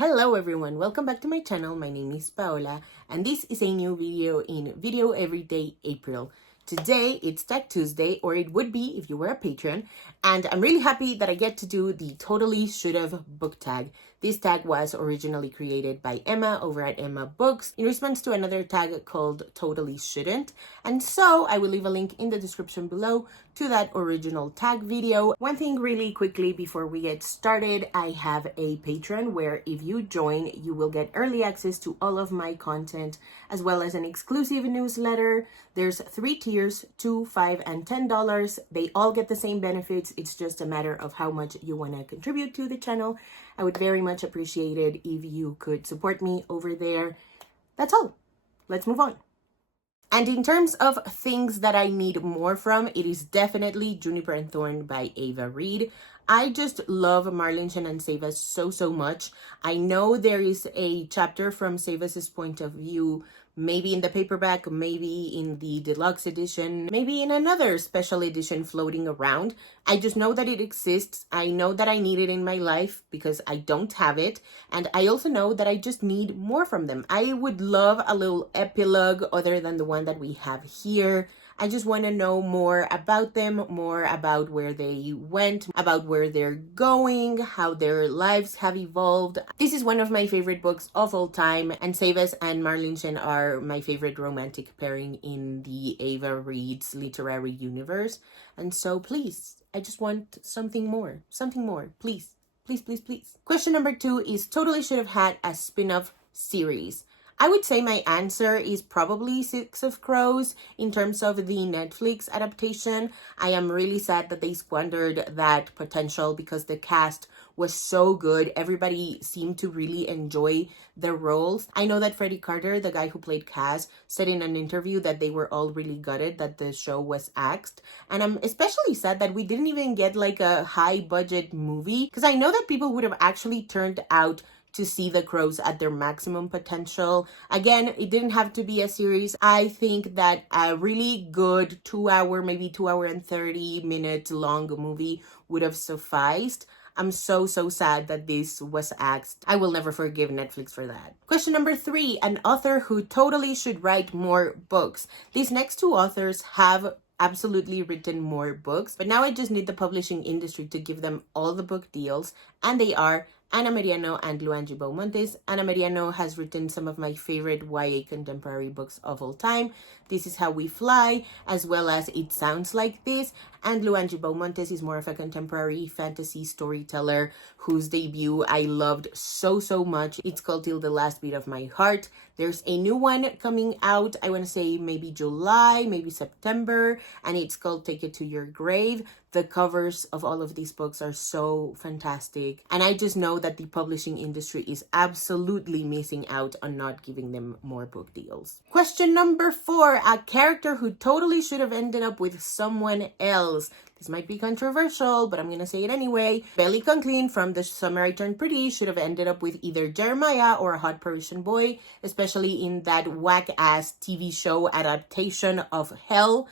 Hello everyone, welcome back to my channel. My name is Paola and this is a new video in Video Everyday April. Today it's Tag Tuesday, or it would be if you were a patron, and I'm really happy that I get to do the Totally Should've book tag. This tag was originally created by Emma over at Emma Books in response to another tag called Totally Shouldn't, and so I will leave a link in the description below to that original tag video. One thing really quickly before we get started, I have a Patreon where if you join, you will get early access to all of my content as well as an exclusive newsletter. There's 3 tiers, $2, $5, and $10. They all get the same benefits. It's just a matter of how much you want to contribute to the channel. I would very much appreciate it if you could support me over there. That's all. Let's move on. And in terms of things that I need more from, it is definitely Juniper and Thorn by Ava Reid. I just love Marlinchen and Savas so much. I know there is a chapter from Savas's point of view, maybe in the paperback, maybe in the deluxe edition, maybe in another special edition floating around. I just know that it exists. I know that I need it in my life because I don't have it. And I also know that I just need more from them. I would love a little epilogue other than the one that we have here. I just want to know more about them, more about where they went, about where they're going, how their lives have evolved. This is one of my favorite books of all time, and Savas and Marlinchen are my favorite romantic pairing in the Ava Reid's literary universe. And so please, I just want something more, please. Please. Question number 2 is Totally Should Have Had a spin-off series. I would say my answer is probably Six of Crows in terms of the Netflix adaptation. I am really sad that they squandered that potential because the cast was so good. Everybody seemed to really enjoy their roles. I know that Freddie Carter, the guy who played Kaz, said in an interview that they were all really gutted that the show was axed. And I'm especially sad that we didn't even get like a high budget movie, because I know that people would have actually turned out to see the Crows at their maximum potential. Again, it didn't have to be a series. I think that a really good 2 hour, maybe 2 hour and 30 minutes long movie would have sufficed. I'm so sad that this was axed. I will never forgive Netflix for that. Question number 3, an author who totally should write more books. These next 2 authors have absolutely written more books, but now I just need the publishing industry to give them all the book deals, and they are Ana Mariano and Luangi Beaumontes. Ana Mariano has written some of my favorite YA contemporary books of all time. This Is How We Fly, as well as It Sounds Like This. And Luangi Beaumontes is more of a contemporary fantasy storyteller whose debut I loved so much. It's called Till the Last Beat of My Heart. There's a new one coming out, I want to say maybe July, maybe September, and it's called Take It to Your Grave. The covers of all of these books are so fantastic, and I just know that the publishing industry is absolutely missing out on not giving them more book deals. Question number 4, a character who totally should have ended up with someone else. This might be controversial, but I'm going to say it anyway. Belly Conklin from The Summer I Turned Pretty should have ended up with either Jeremiah or a hot Parisian boy, especially in that whack-ass TV show adaptation of Hell.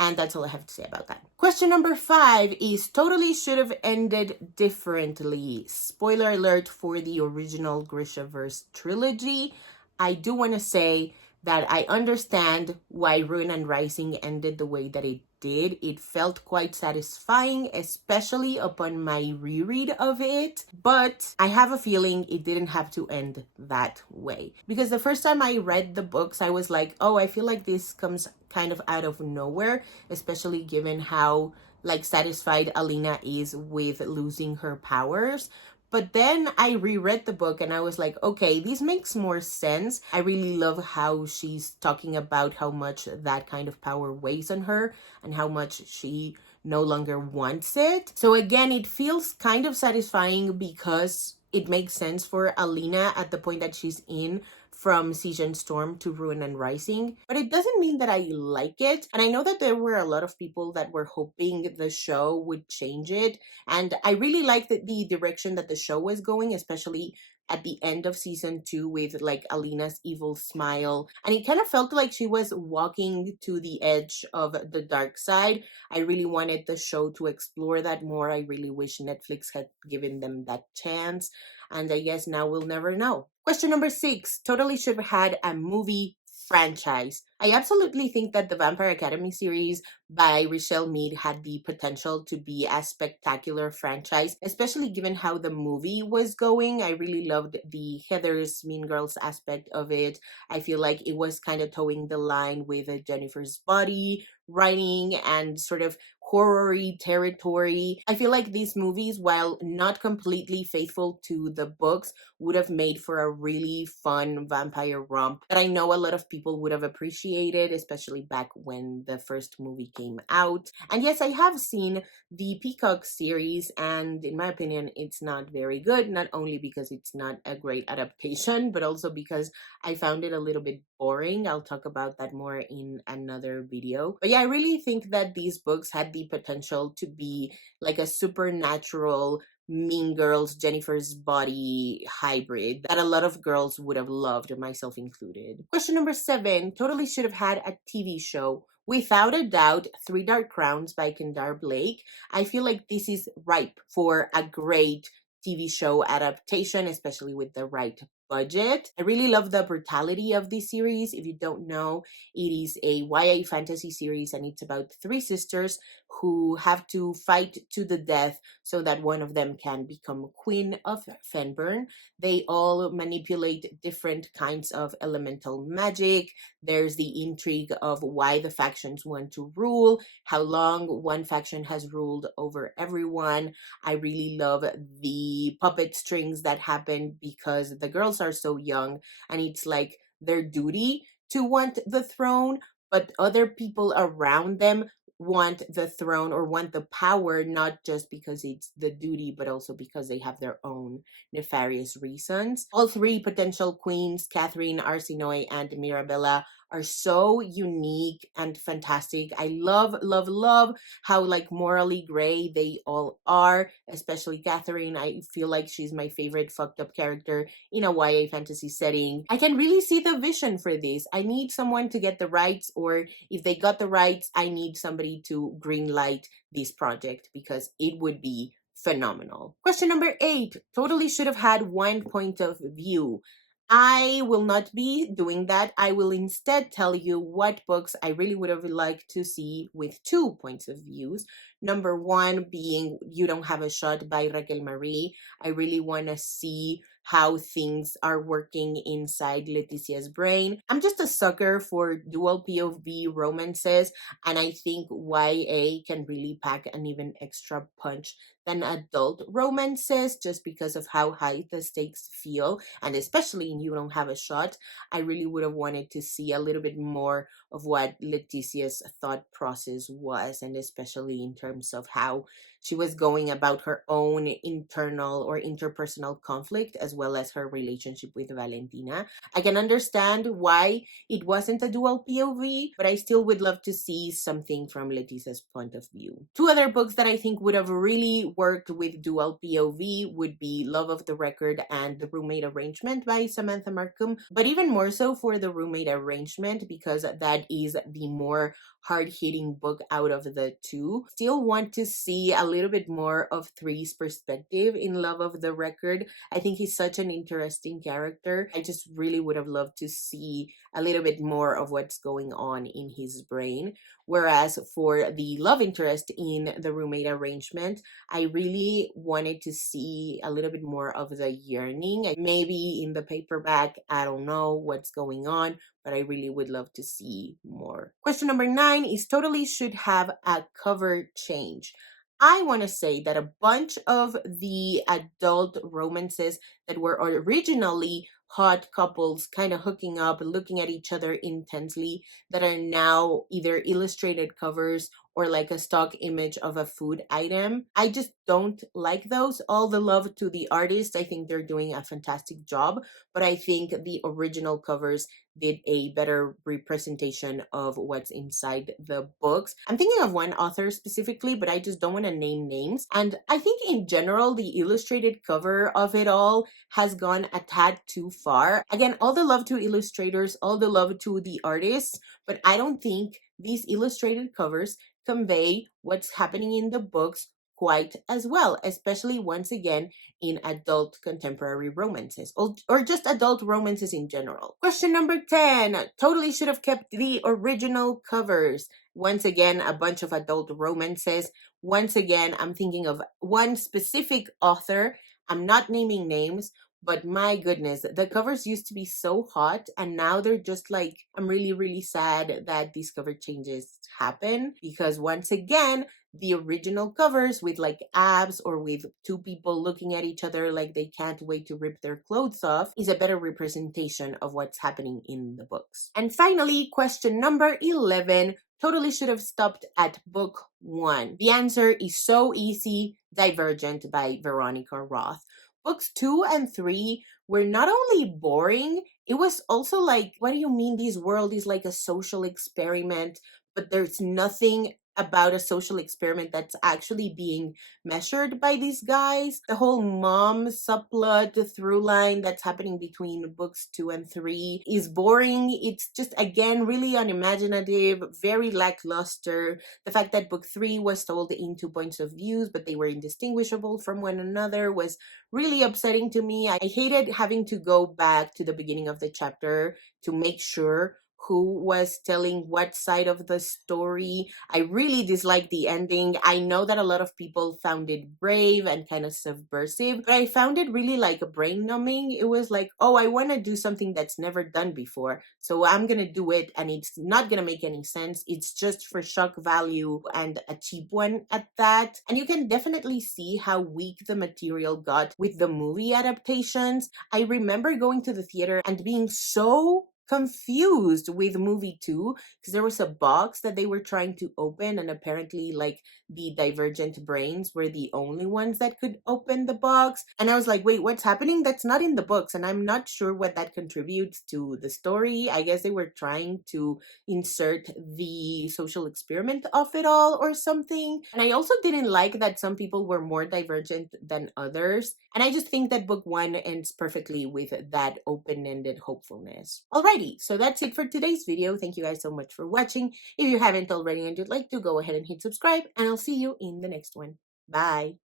And that's all I have to say about that. Question number 5 is totally should have ended differently. Spoiler alert for the original Grishaverse trilogy. I do want to say that I understand why Ruin and Rising ended the way that it did. It felt quite satisfying, especially upon my reread of it, but I have a feeling it didn't have to end that way, because the first time I read the books I was like, oh, I feel like this comes kind of out of nowhere, especially given how like satisfied Alina is with losing her powers. But then I reread the book and I was like, okay, this makes more sense. I really love how she's talking about how much that kind of power weighs on her and how much she no longer wants it. So again, it feels kind of satisfying because it makes sense for Alina at the point that she's in, from Siege and Storm to Ruin and Rising. But it doesn't mean that I like it. And I know that there were a lot of people that were hoping the show would change it. And I really like the direction that the show was going, especially at the end of season 2 with like Alina's evil smile. And it kind of felt like she was walking to the edge of the dark side. I really wanted the show to explore that more. I really wish Netflix had given them that chance. and I guess now we'll never know. Question number 6, totally should have had a movie franchise. I absolutely think that the Vampire Academy series by Richelle Mead had the potential to be a spectacular franchise, especially given how the movie was going. I really loved the Heather's Mean Girls aspect of it. I feel like it was kind of towing the line with Jennifer's Body writing and sort of horror-y territory. I feel like these movies, while not completely faithful to the books, would have made for a really fun vampire romp that I know a lot of people would have appreciated, especially back when the first movie came out. And yes, I have seen the Peacock series, and in my opinion, it's not very good, not only because it's not a great adaptation, but also because I found it a little bit boring. I'll talk about that more in another video. But yeah, I really think that these books had the potential to be like a supernatural Mean Girls, Jennifer's Body hybrid that a lot of girls would have loved, myself included. Question number 7, totally should have had a TV show. Without a doubt, Three Dark Crowns by Kendar Blake. I feel like this is ripe for a great TV show adaptation, especially with the right budget. I really love the brutality of this series. If you don't know, it is a YA fantasy series, and it's about 3 sisters who have to fight to the death so that one of them can become Queen of Fenburn. They all manipulate different kinds of elemental magic. There's the intrigue of why the factions want to rule, how long one faction has ruled over everyone. I really love the puppet strings that happen because the girls are so young, and it's like their duty to want the throne, but other people around them want the throne or want the power, not just because it's the duty, but also because they have their own nefarious reasons. All 3 potential queens, Catherine, Arsinoe, and Mirabella, are so unique and fantastic. I love, love, love how like morally gray they all are, especially Catherine. I feel like she's my favorite fucked up character in a YA fantasy setting. I can really see the vision for this. I need someone to get the rights, or if they got the rights, I need somebody to greenlight this project because it would be phenomenal. Question number 8, totally should have had one point of view. I will not be doing that. I will instead tell you what books I really would have liked to see with 2 points of views. Number 1 being You Don't Have a Shot by Raquel Marie. I really want to see how things are working inside Leticia's brain. I'm just a sucker for dual POV romances, and I think YA can really pack an even extra punch than adult romances just because of how high the stakes feel, and especially in You Don't Have a Shot. I really would have wanted to see a little bit more of what Leticia's thought process was, and especially in terms of how she was going about her own internal or interpersonal conflict, as well as her relationship with Valentina. I can understand why it wasn't a dual POV, but I still would love to see something from Leticia's point of view. 2 other books that I think would have really worked with dual POV would be Love of the Record and The Roommate Arrangement by Samantha Markham, but even more so for The Roommate Arrangement because that is the more hard-hitting book out of the 2. Still want to see a little bit more of Three's perspective in Love of the Record. I think he's such an interesting character. I just really would have loved to see a little bit more of what's going on in his brain. Whereas for the love interest in The Roommate Arrangement, I really wanted to see a little bit more of the yearning. Maybe in the paperback, I don't know what's going on, but I really would love to see more. Question number 9 is totally should have a cover change. I want to say that a bunch of the adult romances that were originally hot couples kind of hooking up, looking at each other intensely, that are now either illustrated covers or like a stock image of a food item. I just don't like those. All the love to the artist. I think they're doing a fantastic job, but I think the original covers did a better representation of what's inside the books. I'm thinking of one author specifically, but I just don't want to name names. And I think in general, the illustrated cover of it all has gone a tad too far. Again, all the love to illustrators, all the love to the artists, but I don't think these illustrated covers convey what's happening in the books quite as well, especially once again in adult contemporary romances or just adult romances in general. Question number 10. Totally should have kept the original covers. Once again, a bunch of adult romances. Once again, I'm thinking of one specific author. I'm not naming names, but my goodness, the covers used to be so hot, and now they're just like, I'm really, really sad that these cover changes happen, because once again, the original covers with like abs or with two people looking at each other like they can't wait to rip their clothes off is a better representation of what's happening in the books. And finally, question number 11. Totally should have stopped at book 1. The answer is so easy. Divergent by Veronica Roth. Books 2 and 3 were not only boring, it was also like, what do you mean this world is like a social experiment, but there's nothing about a social experiment that's actually being measured by these guys? The whole mom subplot, the through line that's happening between books 2 and 3 is boring. It's just, again, really unimaginative, very lackluster. The fact that book 3 was told in 2 points of views, but they were indistinguishable from one another, was really upsetting to me. I hated having to go back to the beginning of the chapter to make sure who was telling what side of the story. I really disliked the ending. I know that a lot of people found it brave and kind of subversive, but I found it really like brain numbing. It was like, oh, I want to do something that's never done before, so I'm going to do it, and it's not going to make any sense. It's just for shock value, and a cheap one at that. And you can definitely see how weak the material got with the movie adaptations. I remember going to the theater and being so confused with movie 2 because there was a box that they were trying to open, and apparently like the divergent brains were the only ones that could open the box, and I was like, wait, what's happening? That's not in the books, and I'm not sure what that contributes to the story. I guess they were trying to insert the social experiment of it all or something. And I also didn't like that some people were more divergent than others, and I just think that book 1 ends perfectly with that open-ended hopefulness. Alrighty, so that's it for today's video. Thank you guys so much for watching. If you haven't already and you'd like to, go ahead and hit subscribe, and I'll see you in the next one. Bye!